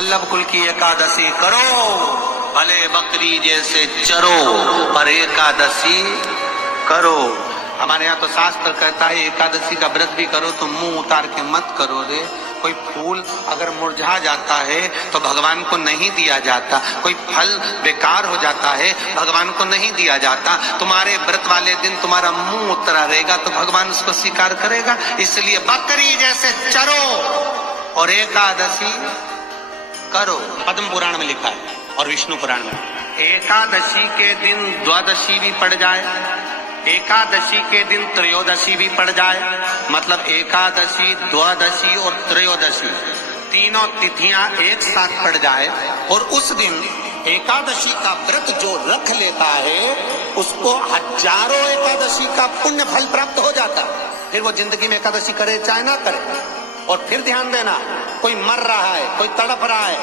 वल्लभ कुल की एकादशी करो, भले बकरी जैसे चरो, पर एकादशी करो। हमारे यहाँ तो शास्त्र कहता है एकादशी का व्रत भी करो तो मुंह उतार के मत करो रे। कोई फूल अगर मुरझा जाता है तो भगवान को नहीं दिया जाता, कोई फल बेकार हो जाता है भगवान को नहीं दिया जाता। तुम्हारे व्रत वाले दिन तुम्हारा मुंह उतरा रहेगा तो भगवान उसको स्वीकार करेगा। इसलिए बकरी जैसे चरो और एकादशी करो। पद्म पुराण में लिखा है और विष्णु पुराण में, एकादशी के दिन द्वादशी भी पड़ जाए, एकादशी के दिन त्रयोदशी भी पड़ जाए, मतलब एकादशी, द्वादशी और त्रयोदशी तीनों तिथियां एक साथ पड़ जाए, और उस दिन एकादशी का व्रत जो रख लेता है उसको हजारों एकादशी का पुण्य फल प्राप्त हो जाता है। फिर वो जिंदगी में एकादशी करे चाहे ना करे। और फिर ध्यान देना, कोई मर रहा है, कोई तड़प रहा है,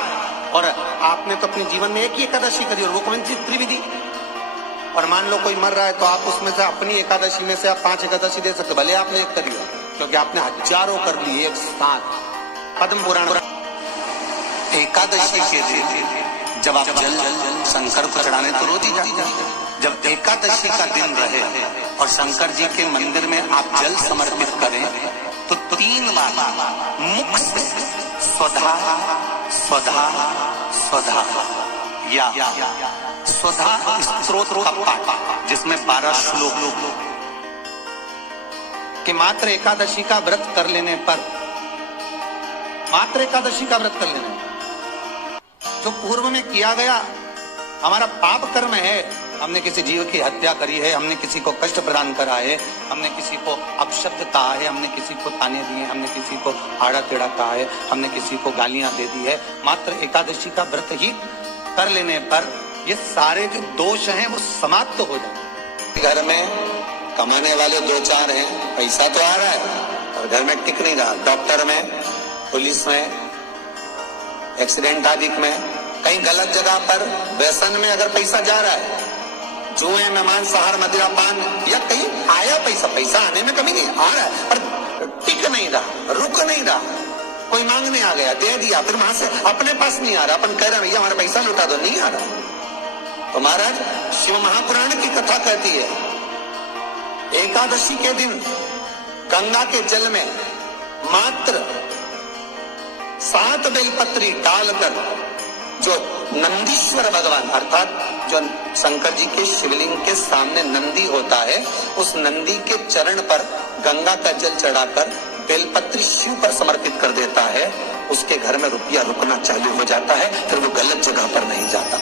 और आपने तो अपने जीवन में एक ही एकादशी करी और वो कौन सी त्रिविधि, और मान लो कोई मर रहा है तो आप उसमें से अपनी एकादशी में से आप 5 एकादशी दे सकते, भले आपने एक करी हो, क्योंकि आपने हजारों कर ली एक साथ। पद्म पुराण, एकादशी के दिन जब आप जल शंकर को चढ़ाने तो रोज ही जाते हैं। जब एकादशी का दिन रहे और शंकर जी के मंदिर में आप जल समर्पित करें तो 3 बार मुख से स्वधा स्वधा स्वधा या स्वधा स्त्रोत का पाठ, जिसमें 12 श्लोक के मात्र एकादशी का व्रत कर लेने पर, मात्र एकादशी का व्रत कर लेने जो पूर्व में किया गया हमारा पाप कर्म है, हमने किसी जीव की हत्या करी है, हमने किसी को कष्ट प्रदान करा है, हमने किसी को अपशब्द कहा है, हमने किसी को ताने दिए, हमने किसी को आड़ा टेढ़ा कहा है, हमने किसी को गालियां दे दी है, मात्र एकादशी का व्रत ही कर लेने पर ये सारे जो दोष हैं वो समाप्त हो जाते। घर में कमाने वाले 2-4 हैं, पैसा तो आ रहा है और घर में टिक नहीं रहा। डॉक्टर में, पुलिस में, एक्सीडेंट आदि में, कहीं गलत जगह पर व्यसन में अगर पैसा जा रहा है, जुए में, मांसाहार, मदिरा पान, या कहीं आया पैसा, पैसा आने में कमी नहीं, आ रहा है पर टिक नहीं रहा, रुक नहीं रहा। कोई मांगने आ गया, दे दिया, फिर वहां से अपने पास नहीं आ रहा, अपन कह रहे भैया हमारा पैसा लुटा दो, नहीं आ रहा। तो महाराज शिव महापुराण की कथा कहती है एकादशी के दिन गंगा के जल में मात्र 7 बेलपत्री डालकर जो नंदीश्वर भगवान अर्थात जो शंकर जी के शिवलिंग के सामने नंदी होता है, उस नंदी के चरण पर गंगा का जल चढ़ाकर बेलपत्री शिव पर समर्पित कर देता है, उसके घर में रुपया रुकना चालू हो जाता है, फिर वो गलत जगह पर नहीं जाता।